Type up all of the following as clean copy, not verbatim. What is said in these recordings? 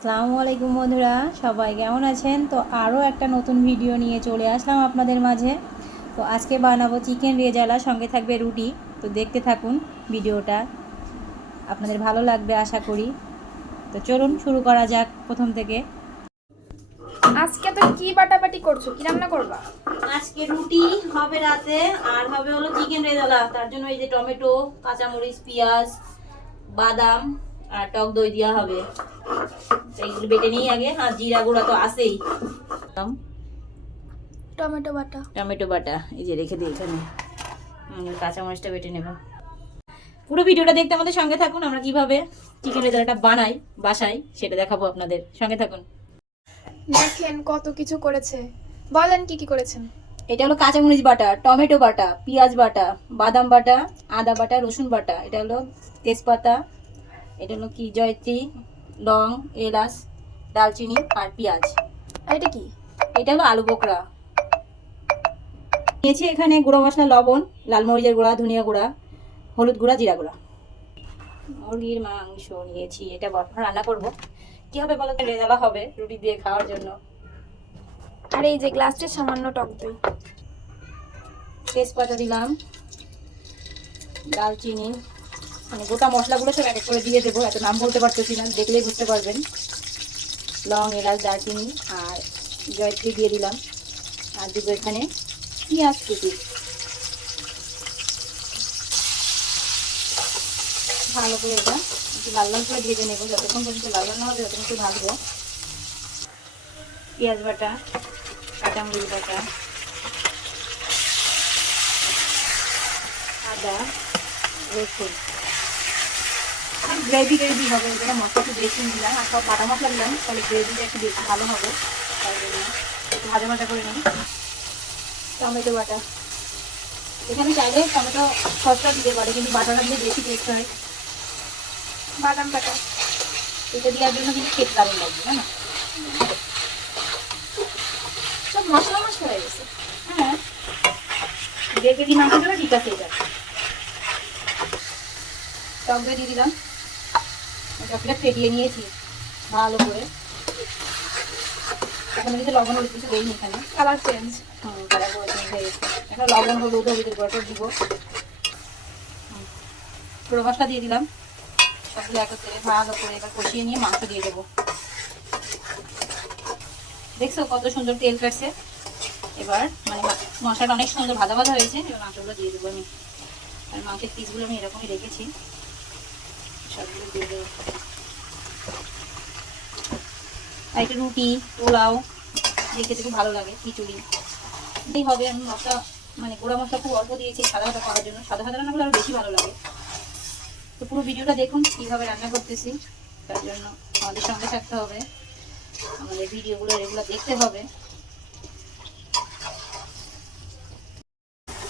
আসসালামু আলাইকুম বন্ধুরা, সবাই কেমন আছেন? তো আরও একটা নতুন ভিডিও নিয়ে চলে আসলাম আপনাদের মাঝে। তো আজকে বানাবো চিকেন রেজালা, সঙ্গে থাকবে রুটি। তো দেখতে থাকুন ভিডিওটা, আপনাদের ভালো লাগবে আশা করি। তো চলুন শুরু করা যাক প্রথম থেকে। আজকে তো কি বাটাবাটি করছো, কি রান্না করবা? আজকে রুটি হবে রাতে, আর হবে হলো চিকেন রেজালা। তার জন্য এই যে টমেটো, কাঁচামরিচ, পেঁয়াজ, বাদাম আর টক দই দেওয়া হবে। এইগুলো বেটে নিই আগে, আর জিরা গুঁড়া তো আছেই। টমেটো বাটা। টমেটো বাটা এই যে রেখে দিই এখানে। কাঁচামরিচটা বেটে নেব। পুরো ভিডিওটা দেখতে আমাদের সঙ্গে থাকুন। আমরা কিভাবে চিকেন রেজালাটা বানাই বাসায় সেটা দেখাবো আপনাদের, সঙ্গে থাকুন। দেখেন কত কিছু করেছে, বলেন কি কি করেছেন? এটা হলো কাঁচামরিচ বাটা, টমেটো বাটা, পেঁয়াজ বাটা, বাদাম বাটা, আদা বাটা, রসুন বাটা। এটা হলো তেজপাতা, এটা হলো কি জয়ত্রী, লং, এলাচ, দালচিনি আর পেঁয়াজ। আর এটা কি? এটা হলো আলু বোখরা। নিয়েছি এখানে গুঁড়ো মশলা, লবণ, লাল মরিচের গুঁড়া, ধনিয়া গুঁড়া, হলুদ গুঁড়া, জিরা গুঁড়া। মুরগির মাংস নিয়েছি, এটা বর্তমানে রান্না করব। কি হবে বলো তো? রেজালা হবে রুটি দিয়ে খাওয়ার জন্য। আর এই যে গ্লাসটা সামান্য টক দই। তেজপাতা দিলাম, দালচিনি, মানে গোটা মশলাগুলো সব এক এক করে দিয়ে দেবো। এত নাম বলতে পারতেছি না, দেখলেই বুঝতে পারবেন। লং, এলাচ, দালচিনি আর জয়ত্রী দিয়ে দিলাম। আর দিব এখানে পেঁয়াজ কুচি। ভালো করে এটা একটু লাল লাল করে ভেজে নেবো। যতক্ষণ পর্যন্ত লাল লাল না হবে ততক্ষণ একটু ভাজবো। পেঁয়াজ বাটা, কাঁচামরিচ বাটা, আদা, রসুন। গ্রেভি গ্রেভি হবে, এখানে মশলা একটু বেশি দিলাম আর সব বাটা মশলা দিলাম, তাহলে গ্রেভিটা একটু বেশি ভালো হবে। তাই জন্য একটু ভাজা ভাজা করে নিই। টমেটো বাটা, এখানে চাইলে টমেটো সসটা দিতে পারে, কিন্তু বাটাটা দিলে বেশি টেস্ট হয়। বাদাম বাটা। এটা দেওয়ার জন্য কিন্তু খেতে দারুণ লাগবে, না? সব মশলা মশলা হয়ে গেছে। হ্যাঁ, 1.5 কেজি মাংসের জন্য ঠিক আছে এটা। টক দই দিয়ে দিলাম, টকটা ফেটিয়ে নিয়েছি ভালো করে। এখন কিছু লবণ হলুদ কিছু দেয়নি এখানে। Colour change. কালার করে চেঞ্জ হয়ে গেছে। এখন লবণ হলুদ হলুদের গুঁড়াটা দিব। গুঁড়ো মশলা দিয়ে দিলাম। সবগুলো একত্রে ভালো করে এবার কষিয়ে নিয়ে মাংস দিয়ে দেবো। দেখছো কত সুন্দর তেল কাটছে। এবার মানে মশলাটা অনেক সুন্দর ভাজা ভাজা হয়েছে। এবার মাংসগুলো দিয়ে দেবো আমি। আর মাংসের পিসগুলো আমি এরকমই রেখেছি, সবগুলো দিয়ে দেবো। আর একটা রুটি, পোলাও দিয়ে খেতে খুব ভালো লাগে, খিচুড়ি এই হবে। আমি মশলা মানে গুঁড়া মশলা খুব অল্প দিয়েছি সাদা ভাজা করার জন্য। সাদা ভাজা রান্না করলে আরও বেশি ভালো লাগে। তো পুরো ভিডিওটা দেখুন কীভাবে রান্না করতেছি। তার জন্য আমাদের সঙ্গে থাকতে হবে, আমাদের ভিডিওগুলো রেগুলার দেখতে হবে।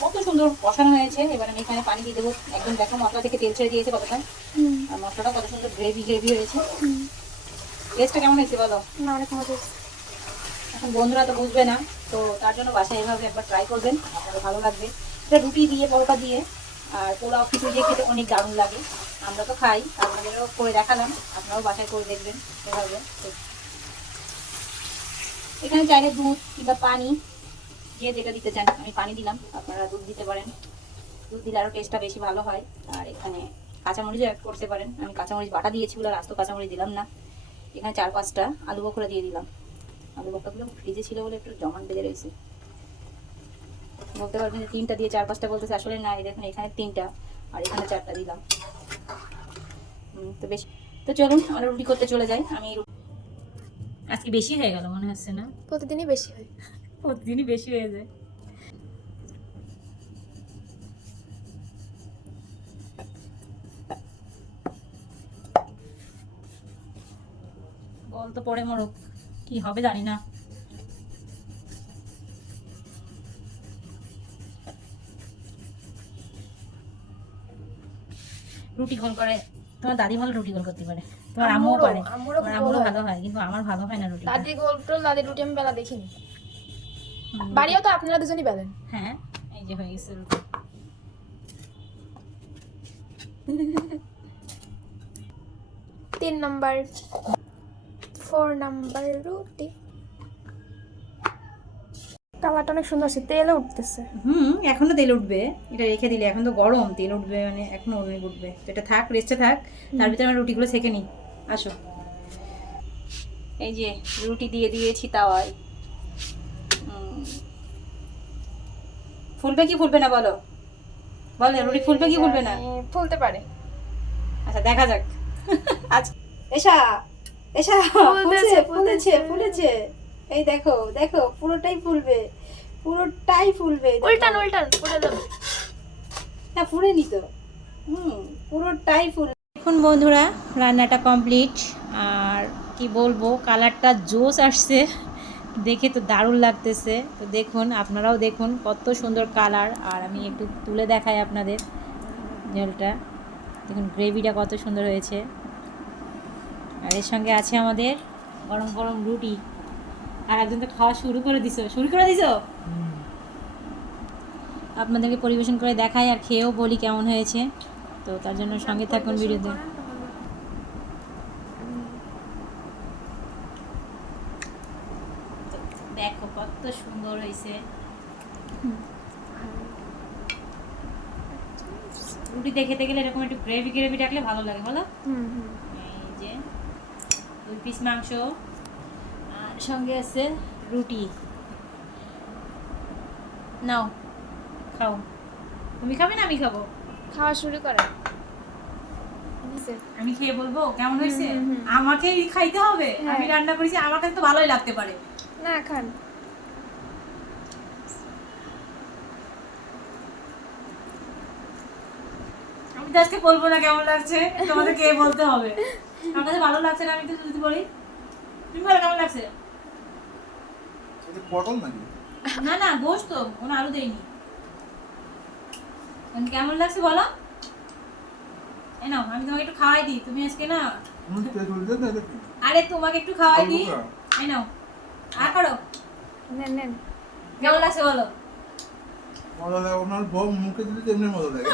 কত সুন্দর কষানো হয়েছে। এবার আমি এখানে পানি দিয়ে দেবো। একদম দেখো মশলা থেকে তেল ছেড়ে দিয়েছে কতটা, আর মশলাটা কত সুন্দর গ্রেভি গ্রেভি হয়েছে। টেস্টটা কেমন হয়েছে বলো? না, অনেক মজা। এখন বন্ধুরা তো বুঝবে না, তো তার জন্য বাসায় এভাবে একবার ট্রাই করবেন, আপনাদের ভালো লাগবে। এটা রুটি দিয়ে, পরোটা দিয়ে আর পোলাও খিচুড়ি দিয়ে খেতে অনেক দারুণ লাগে। আমরা তো খাই, আপনাদেরও করে দেখালাম, আপনারাও বাসায় করে দেখবেন এভাবে। এখানে চাইলে দুধ কিংবা পানি, যে যেটা দিতে চান। আমি পানি দিলাম, আপনারা দুধ দিতে পারেন। দুধ দিলে আরও টেস্টটা বেশি ভালো হয়। আর এখানে কাঁচামরিচ অ্যাড করতে পারেন। আমি কাঁচামরিচ বাটা দিয়েছি বলে আস্ত কাঁচামরিচ দিলাম না। এখানে 4-5টা আলু বখরা দিয়ে দিলাম। আলু বখরাগুলো ফ্রিজে ছিল বলে একটু জমাট বেঁধে রয়েছে। বলতে পারবেন যে 3টা দিয়ে 4-5টা বলতেছে, আসলে না, এই দেখুন এখানে 3টা আর এখানে 4টা দিলাম। তো বেশি। তো চলুন আমরা রুটি করতে চলে যাই। আমি আজকে বেশি হয়ে গেল মনে হচ্ছে, না? প্রতিদিনই বেশি হয়। প্রতিদিনই বেশি হয়ে যায়। বল তো পরে মরক, কি হবে জানি না। রুটি গোল করে তোমার দাদি ভালো রুটি গোল করতে পারে, তোমার আম্মুও পারে। আমার আম্মুরও ভালো হয়, কিন্তু আমার ভালো হয় না রুটি। দাদি গোল টোল, দাদি রুটি আমি বেলা দেখিনি। বাড়িও তো আপনারা দুজনই বেলেন। হ্যাঁ, এই যে হয়ে গেছে রুটি। 3 নাম্বার। 4 নাম্বার রুটি। কালারটা অনেক সুন্দর আছে, তেলে উঠতেছে। এখনো তেল উঠবে, এটা রেখে দিলে এখন তো গরম, তেল উঠবে মানে এখনো অনেক উঠবে, তো এটা থাক, রেস্টে থাক, তার ভিতরে আমরা রুটিগুলো সেঁকে নিই। আসো, এই যে রুটি দিয়ে দিয়েছি তাওয়ায়। ফুলবে কি ফুলবে না বলো, বলো রুটি ফুলবে কি ফুলবে না? ফুলতে পারে। আচ্ছা দেখা যাক। আজ এসা এসা ফুলতেছে, ফুলেছে ফুলেছে, এই দেখো দেখো পুরোটাই ফুলবে, পুরোটাই ফুলবে। উল্টান উল্টান উল্টে যাবে। না ফুলেনি তো, পুরোটাই ফুল। এখন বন্ধুরা রান্নাটা কমপ্লিট, আর কি বলবো, কালারটা জোস আসছে, দেখে তো দারুণ লাগতেছে। তো দেখুন, আপনারাও দেখুন কত সুন্দর কালার। আর আমি একটু তুলে দেখাই আপনাদের ঝোলটা, দেখুন গ্রেভিটা কত সুন্দর হয়েছে। আর এর সঙ্গে আছে আমাদের গরম গরম রুটি। আর একজন তো খাওয়া শুরু করে দিছো। আপনাদেরকে পরিবেশন করে দেখাই আর খেয়েও বলি কেমন হয়েছে, তো তার জন্য সঙ্গে থাকুন ভিডিওতে। দেখো কত সুন্দর হয়েছে। রুটি খেতে গেলে এরকম একটু গ্রেভি গ্রেভি রাখলে ভালো লাগে, বলো? এই যে 2 পিস মাংস আর সঙ্গে আছে রুটি। নাও খাও, তুমি খাবে না আমি খাবো? খাওয়া শুরু করে। আমি খেয়ে বলবো কেমন হয়েছে। আমাকে খাইতে হবে, আমি রান্না করেছি, আমার কাছে তো ভালোই লাগতে পারে। না খান। আমি তো আজকে বলবো না কেমন লাগছে, তোমাদের কে বলতে হবে। আমার কাছে ভালো লাগছে না, আমি তো যদি বলি তুমি বলো কেমন লাগছে। এটা পটল নাকি? না না গোশত, কোনো আলু দেইনি। কেমন লাগছে বলো। এই নাও, আমি তোমাকে একটু খাওয়াই দিই, তুমি আজকে না। তেল উঠবে না এটা কি? আরে তোমাকে একটু খাওয়াই দিই, এই নাও আর করো। নেন নেন। কেমন লাগছে বলো। মজা লাগে, ওনার বউ মুখে দিলে তেমনি মজা লাগে।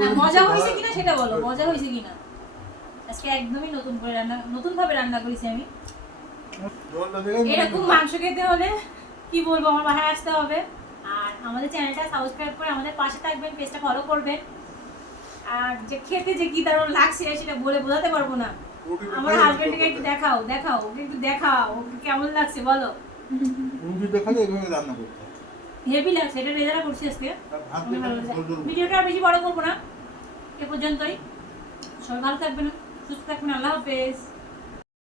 না, মজা হয়েছে কিনা সেটা বলো, মজা হয়েছে কিনা। আজকে একদমই নতুন করে নতুন ভাবে রান্না করেছি আমি। এরকম মাংস খেতে হলে কি বলবো, আমার বাসায় আসতে হবে। আর আমাদের চ্যানেলটা সাবস্ক্রাইব করে আমাদের পাশে থাকবেন, পেজটা ফলো করবেন। আর যে খেতে যে কি দারুণ লাগছে সেটা বলে বোঝাতে পারবো না। আমার হাজবেন্ডকে একটু দেখাও, ওকে একটু দেখাও, ওকে কেমন লাগছে বলো। রুটি দেখালে এভাবে রান্না করতে হয়। হেভি লাগছে, এটা রেজাল্ট করছি আজকে। ভাত অনেক ভালো লাগছে। ঝোল ঝোল। ভিডিওটা আর বেশি বড় করবো না, এ পর্যন্তই। সবাই ভালো থাকবেন, সুস্থ থাকবেন, আল্লাহ হাফেজ।